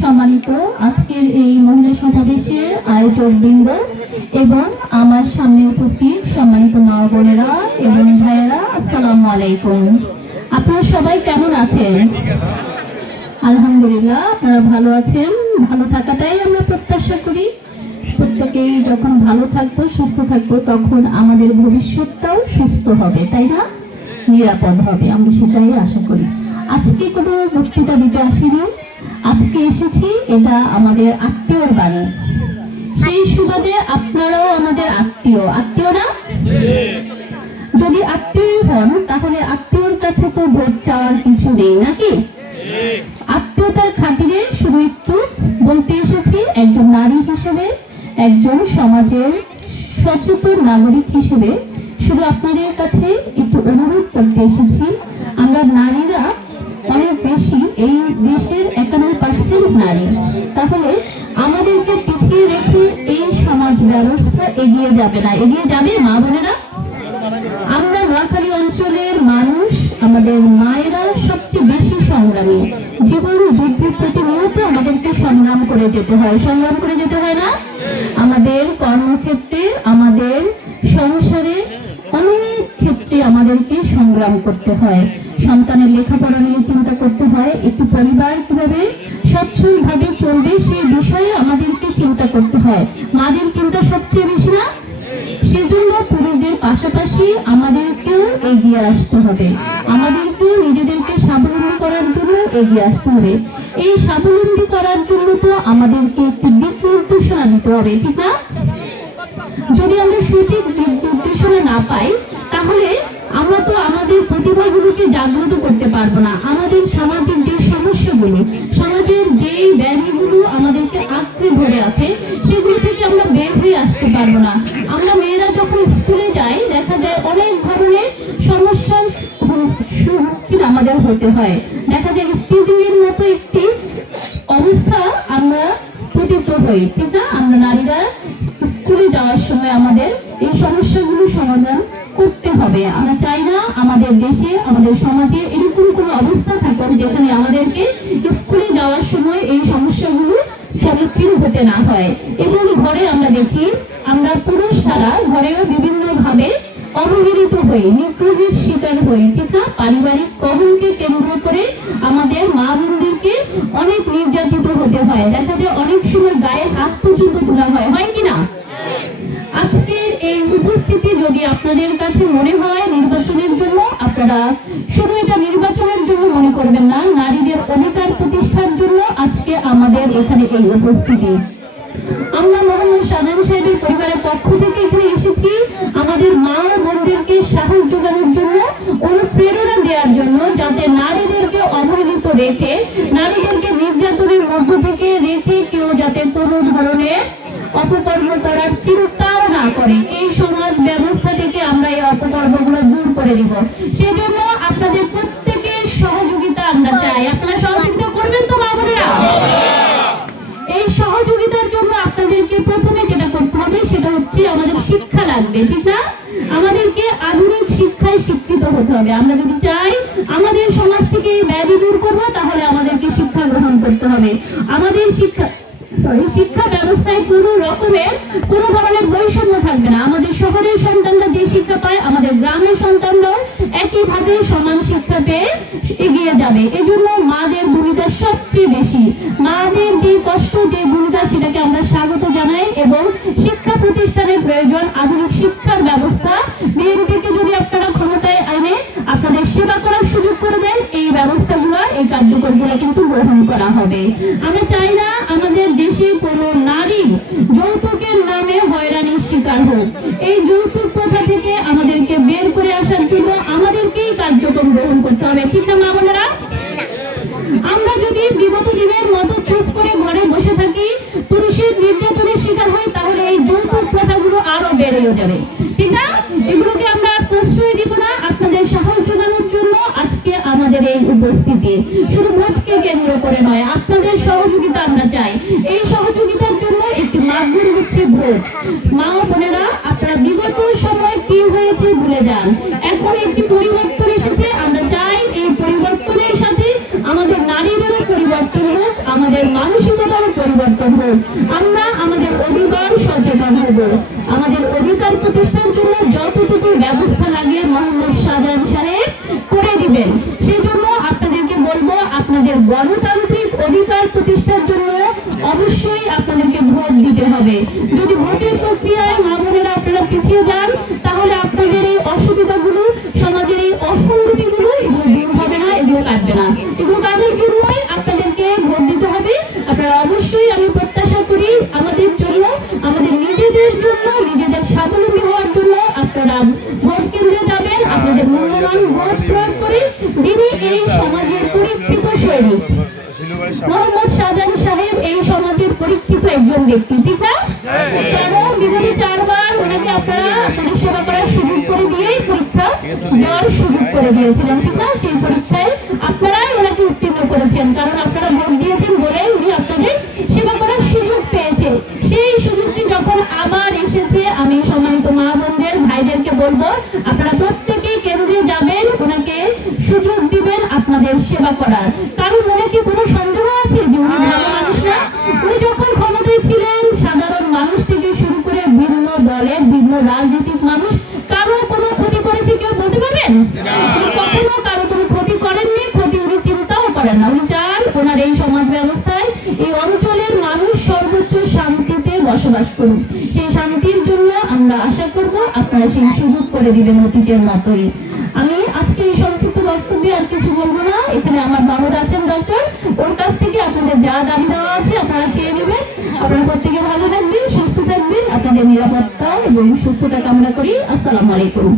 সম্মানিত আজকের এই মহিলা সমাবেশের আয়োজক বৃন্দ এবং আমার সামনে উপস্থিত সম্মানিত মা বোনেরা এবং ভাইয়েরা, আসসালামু আলাইকুম। আপনারা সবাই কেমন আছেন? আলহামদুলিল্লাহ, আপনারা ভালো আছেন? ভালো থাকাটাই আমরা প্রত্যাশা করি। প্রত্যেকেই যখন ভালো থাকব, সুস্থ থাকব, তখন আমাদের ভবিষ্যৎটাও সুস্থ হবে, তাই না? নিরাপদ হবে, আমরা সেটাই আশা করি। আজকে কোনো বক্তৃতা দিতে আসিনি। আজকে এসেছি, এটা আমাদের আত্মীয়র বাড়ি। সেই সুবাদে আপনারাও আমাদের আত্মীয়। আত্মীয় না যদি আত্মীয় হন, তাহলে আত্মীয়র কাছে তো ভোট চাওয়ার কিছু নেই, নাকি? আত্মীয়তার খাতিরে শুধু একটু বলতে এসেছি, একজন নারী হিসেবে, একজন সমাজের সচেতন নাগরিক হিসেবে। শুধু আপনাদের কাছে একটু অনুরোধ করতে এসেছি, আমরা নারীরা অনেক বেশি এই দেশের একান্ন পার্সেন্ট নারী। তাহলে আমাদেরকে পিছিয়ে রেখে এই সমাজ ব্যবস্থা এগিয়ে যাবে না। এগিয়ে যাবে মা বোনেরা? আমরা নোয়াখালী অঞ্চলের মানুষ, আমাদের মায়েরা সবচেয়ে বেশি সংগ্রামী। জীবন যুদ্ধের প্রতিনিয়ত আমাদেরকে সংগ্রাম করে যেতে হয়। সংগ্রাম করে যেতে হয় না? আমাদের কর্মক্ষেত্রে, আমাদের সংসারে অনেক ক্ষেত্রে আমাদেরকে সংগ্রাম করতে হয়। সন্তানের লেখাপড়া নিয়ে চিন্তা করতে হয়, একটু পরিবার কীভাবে সচ্ছল ভাবে চলবে সেই বিষয়ে আমাদেরকে চিন্তা করতে হয়। মাদের চিন্তা সবচেয়ে বেশি না? সেজন্য পুরুষদের পাশাপাশি আমাদেরকেও এগিয়ে আসতে হবে। আমাদেরকেও নিজেদেরকে স্বাবলম্বী করার জন্য এগিয়ে আসতে হবে। এই স্বাবলম্বী করার জন্য তো আমাদেরকে একটি দিক নির্দেশনা দিতে হবে, ঠিক না? যদি আমরা সঠিক দিক নির্দেশনা না পাই, তাহলে আমরা তো আমাদের প্রতিভাগুলোকে জাগ্রত করতে পারব না। আমাদের সামাজিক যে সমস্যাগুলো, সমাজের যেই ব্যাধিগুলো আমাদেরকে আঁকড়ে ধরে আছে, সেগুলো থেকে আমরা বের হয়ে আসতে পারব না। আমরা মেয়েরা যখন স্কুলে যাই, দেখা যায় অনেক ধরনের সমস্যার সম্মুখীন আমাদের হতে হয়। দেখা যায় এর মতো একটি অবস্থা আমরা পতিত হই, ঠিক না? আমরা নারীরা স্কুলে যাওয়ার সময় আমাদের এই সমস্যাগুলো সমাধান করতে হবে। আমরা চাই না আমাদের দেশে, আমাদের সমাজে এরকম কোনো অবস্থা থাকুক যেখানে আমাদেরকে স্কুলে যাওয়ার সময় এই সমস্যাগুলো সম্মুখীন হতে না হয়। এবং ঘরে আমরা দেখি, আমরা পুরুষ ছাড়া ঘরেও বিভিন্ন ভাবে অবহেলিত হই, নিগ্রহের শিকার ঠিক না পারিবারিক কবলকে কেন্দ্র করে আমাদের মা বোনদেরকে অনেক নির্যাতিত হতে হয়। দেখা যায় অনেক সময় গায়ে হাত পর্যন্ত তোলা হয় হয় কি না? আজকের এই উপস্থিতি যদি আপনাদের কাছে মনে হয় নির্বাচনের জন্য, আপনারা শুধু এটা নির্বাচনের জন্য মনে করবেন না, নারীদের অধিকার প্রতিষ্ঠার জন্য আজকে আমাদের এখানে এই উপস্থিতি। আমরা মোহাম্মদ শাহজাহান সাহেবের পরিবারের পক্ষ থেকে এখানে এসেছি। আমাদের মা ও বোনদেরকে সাহস যোগানোর জন্য, অনুপ্রেরণা দেওয়ার জন্য, যাতে নারীদেরকে অবহেলিত রেখে নারীদেরকে সেজন্য আপনাদের প্রত্যেকের সহযোগিতা আমরা চাই। আপনারা সহযোগিতা করবেন তো, মা এই সহযোগিতার জন্য আপনাদেরকে প্রথমে যেটা করতে হবে, সেটা হচ্ছে আমাদের শিক্ষা লাগবে, ঠিক না? আমাদেরকে আধুনিক শিক্ষায় শিক্ষিত হতে হবে। আমরা যদি চাই আমাদের সমাজ থেকে ব্যাধি দূর করব, তাহলে আমাদেরকে শিক্ষা গ্রহণ করতে হবে। আমাদের শিক্ষা সরি, শিক্ষা ব্যবস্থায় কোনো রকমের কোনো ধরনের বৈষম্য থাকবে না। আমাদের শহরের সন্তানরা যে শিক্ষা পায়, আমাদের গ্রামের সন্তানরাও একইভাবে সমান শিক্ষা পেয়ে এগিয়ে যাবে। এজন্য মাদের ভূমিকা সবচেয়ে বেশি। মাদের যে কষ্ট, যে ভূমিকা, সেটাকে আমরা স্বাগত জানাই এবং শিক্ষা প্রতিষ্ঠানের প্রয়োজন, আধুনিক শিক্ষার ব্যবস্থা বিএনপিকে যদি আপনারা ক্ষমতায় আইনে আপনাদের সেবা করার সুযোগ করে দেন, এই ব্যবস্থাগুলো, এই কার্যকরগুলো কিন্তু গ্রহণ করা হবে। আমরা হয়রানির হোক এই যৌতুক প্রথা থেকে আমাদেরকে বের করে আসার জন্য আমাদেরকেই কার্যক্রম গ্রহণ করতে হবে। ঠিক না, মা বোনেরা? আমরা যদি বিগত দিনের মতো চুপ করে ঘরে বসে থাকি, পুরুষের নির্যাতনের শিকার হই, তাহলে এই যৌতুক প্রথাগুলো আরও বেড়ে যাবে। ঠিক না? এগুলোকে আমরা প্রশ্রয় দিব না। আপনাদের সাহস যোগানোর জন্য আজকে আমাদের এই উপস্থিতি। শুধু ভোটকে কেন্দ্র করে নয়, আপনাদের সহযোগিতা আমরা চাই। এই সহযোগিতার জন্য একটি মাধ্যম হচ্ছে ভোট। আমরা আমাদের অধিকার সচেতন হব আমাদের অধিকার প্রতিষ্ঠার জন্য যতটুকু ব্যবস্থা লাগে মোহাম্মদ শাহজাহান সাহেব করে দিবেন, সেজন্য আপনাদেরকে বলব, আপনাদের গণতান্ত্রিক অধিকার প্রতিষ্ঠার জন্য অবশ্যই আপনাদেরকে ভোট দিতে হবে। যদি ভোটের প্রক্রিয়ায় মা আপনারা পিছিয়ে যান ভোট কেন্দ্রে যাবেন আপনাদের মূল্যবান ভোট প্রয়োগ করে যিনি এই সমাজের পরীক্ষিত সৈনিক মোহাম্মদ শাহজাহান সাহেব এই সমাজের পরীক্ষিত একজন ব্যক্তি ঠিক না? বিগত চারবার ওনাকে আপনারা আপনাদের সেবা করার সুযোগ করে দিয়েই পরীক্ষা দেওয়ার সুযোগ করে দিয়েছিলেন ঠিক করার। কারণ মনে কি কোনো সন্দেহ আছে যে উনি ভালো মানুষ না? উনি যখন ক্ষমতায় ছিলেন সাধারণ মানুষ থেকে শুরু করে ভিন্ন দলের ভিন্ন রাজনৈতিক মানুষ কারও কোনো ক্ষতি করেছে কেউ বলতে পারবেন? কখনো কারও কোনো ক্ষতি করেননি ক্ষতি উনি চিন্তাও করেন না। উনি চান ওনার এই সমাজ ব্যবস্থায় এই অঞ্চলের মানুষ সর্বোচ্চ শান্তিতে বসবাস করুন সেই শান্তির জন্য আমরা আশা করব আপনারা সেই সুযোগ করে দিবেন অতীতের মতোই। আমি রক্ত দিয়ে আর কিছু বলব না। এখানে আমার বাবুর আছেন ডক্টর ওর কাছ থেকে আপনাদের যা দাবি দেওয়া আছে, আপনারা চেয়ে নেবেন। আপনারা প্রত্যেকে ভালো থাকবেন, সুস্থ থাকবেন। আপনাদের নিরাপত্তা এবং সুস্থতা কামনা করি। আসসালামু আলাইকুম।